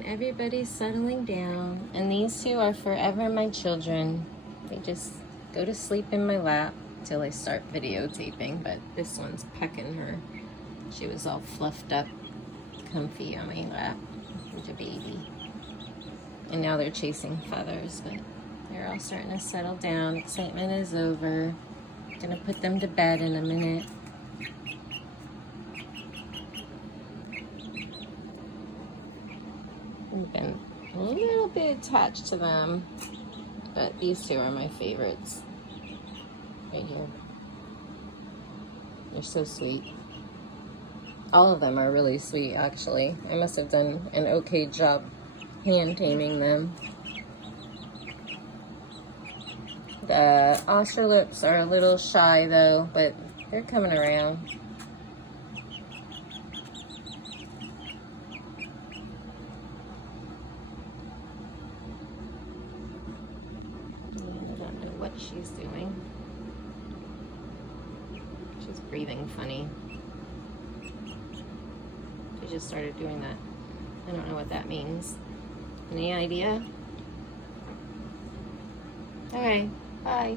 and everybody's settling down. And these two are forever my children. They just go to sleep in my lap till I start videotaping, but this one's pecking her. She was all fluffed up, comfy on my lap. Such a baby. And now they're chasing feathers, but they're all starting to settle down. Excitement is over. Gonna put them to bed in a minute. I've been a little bit attached to them, but these two are my favorites. Right here. They're so sweet. All of them are really sweet, actually. I must have done an okay job hand taming them. The Australips are a little shy though, but they're coming around. I don't know what she's doing. She's breathing funny. She just started doing that. I don't know what that means. Any idea? All right, bye.